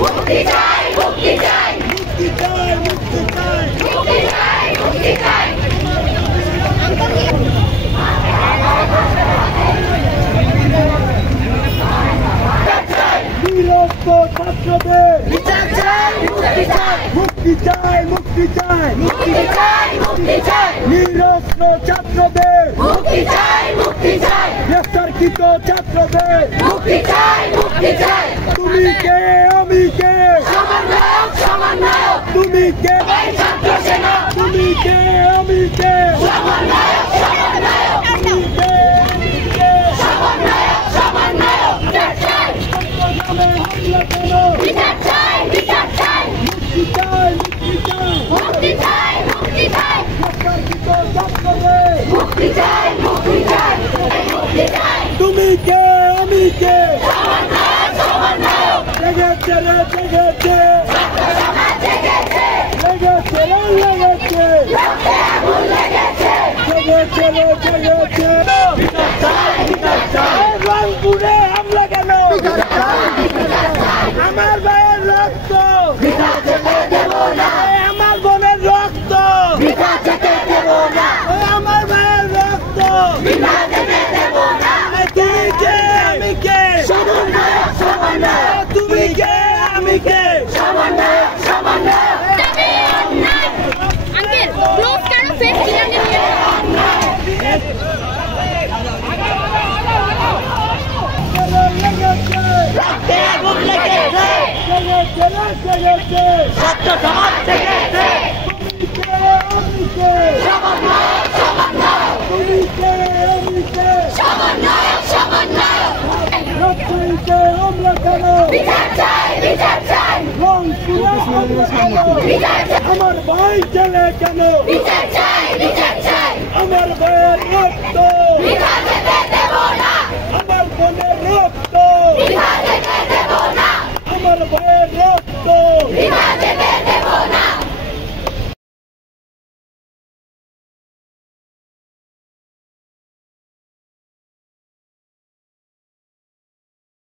মুক্তি চাই মুক্তি চাই মুক্তি চাই মুক্তি চাই মুক্তি চাই মুক্তি চাই নিরস্ত্র ছাত্রদের বিচার চাই মুক্তি চাই মুক্তি চাই মুক্তি চাই মুক্তি চাই মুক্তি চাই নিরস্ত্র ছাত্রদের মুক্তি চাই মুক্তি চাই গ্রেফতারকৃত ছাত্রদের মুক্তি চাই মুক্তি চাই তুমি কে আমি কে সমন্বয়ক সমন্বয়ক তুমি কে এই ছাত্র সেনা তুমি কে আমি কে সমন্বয়ক সমন্বয়ক তুমি কে আমি কে সমন্বয়ক সমন্বয়ক বিচার চাই বিচার চাই বিচার চাই মুক্তি চাই মুক্তি চাই মুক্তি চাই মুক্তি চাই গ্রেফতারকৃত ছাত্রদের মুক্তি চাই মুক্তি চাই মুক্তি চাই তুমি কে আমি কে সমন্বয়ক সমন্বয়ক জেগেছে রে জেগেছে ছাত্র সমাজ জেগেছে লেগেছে রে লেগেছে রক্তে আগুন লেগেছে জেগেছে রে জেগেছে বিচার চাই বিচার চাই রংপুরে হামলা কেন আমার ভাইয়ের রক্ত বিচার যেতে দেব না আমার বোনের রক্ত বিচার যেতে দেব না আমার ভাইয়ের রক্ত বিচার যেতে দেব না তুমি কে আমি কে সমন্বয়ক সমন্বয়ক তুমি কে আমি কে সমন্বয়ক সমন্বয়ক আঙ্কেল ক্লোজ কারো ফেস কিলাকে নিয়ে লেগেছে রক্তে আগুন লেগেছে লেগেছে রে লেগেছে ছাত্র সমাজ জেগেছে তুমি কে আমি কে সমন্বয়ক সমন্বয়ক তুমি কে আমি কে সমন্বয়ক সমন্বয়ক রক্তইতে হামলা কেন বিচার চাই বিচার চাই রংপুরে হামলা কেন বিচার চাই আমার ভাই ছেলে কেন বিচার চাই বিচার